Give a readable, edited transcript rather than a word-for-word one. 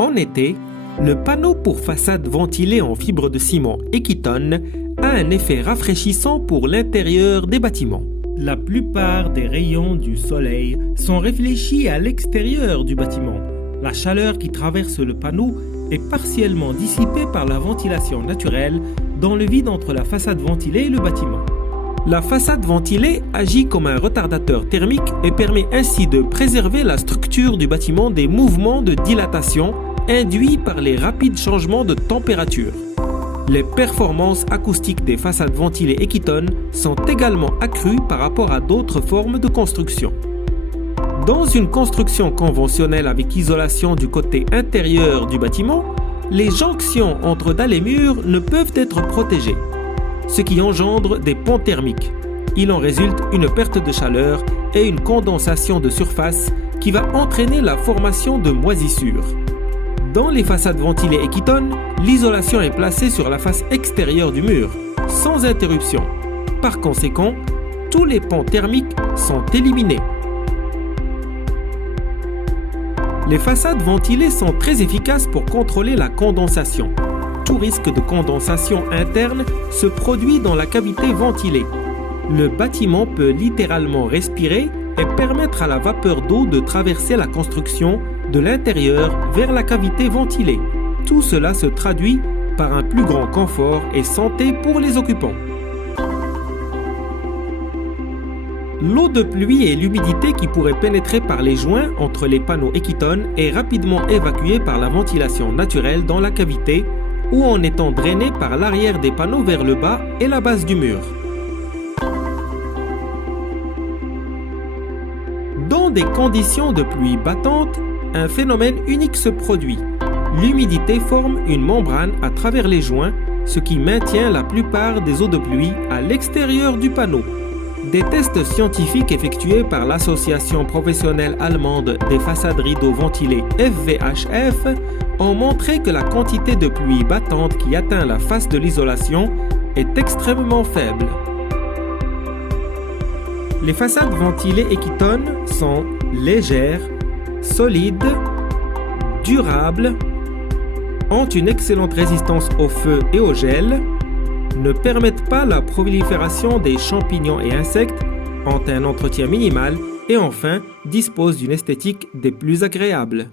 En été, le panneau pour façade ventilée en fibre de ciment Equiton a un effet rafraîchissant pour l'intérieur des bâtiments. La plupart des rayons du soleil sont réfléchis à l'extérieur du bâtiment. La chaleur qui traverse le panneau est partiellement dissipée par la ventilation naturelle dans le vide entre la façade ventilée et le bâtiment. La façade ventilée agit comme un retardateur thermique et permet ainsi de préserver la structure du bâtiment des mouvements de dilatation induits par les rapides changements de température. Les performances acoustiques des façades ventilées Equiton sont également accrues par rapport à d'autres formes de construction. Dans une construction conventionnelle avec isolation du côté intérieur du bâtiment, les jonctions entre dalles et murs ne peuvent être protégées, ce qui engendre des ponts thermiques. Il en résulte une perte de chaleur et une condensation de surface qui va entraîner la formation de moisissures. Dans les façades ventilées Equiton, l'isolation est placée sur la face extérieure du mur, sans interruption. Par conséquent, tous les ponts thermiques sont éliminés. Les façades ventilées sont très efficaces pour contrôler la condensation. Tout risque de condensation interne se produit dans la cavité ventilée. Le bâtiment peut littéralement respirer et permettre à la vapeur d'eau de traverser la construction de l'intérieur vers la cavité ventilée. Tout cela se traduit par un plus grand confort et santé pour les occupants. L'eau de pluie et l'humidité qui pourraient pénétrer par les joints entre les panneaux Equiton est rapidement évacuée par la ventilation naturelle dans la cavité ou en étant drainée par l'arrière des panneaux vers le bas et la base du mur. Dans des conditions de pluie battante, un phénomène unique se produit. L'humidité forme une membrane à travers les joints, ce qui maintient la plupart des eaux de pluie à l'extérieur du panneau. Des tests scientifiques effectués par l'association professionnelle allemande des façades rideaux ventilées FVHF ont montré que la quantité de pluie battante qui atteint la face de l'isolation est extrêmement faible. Les façades ventilées Equiton sont légères, solides, durables, ont une excellente résistance au feu et au gel, ne permettent pas la prolifération des champignons et insectes, ont un entretien minimal et enfin disposent d'une esthétique des plus agréables.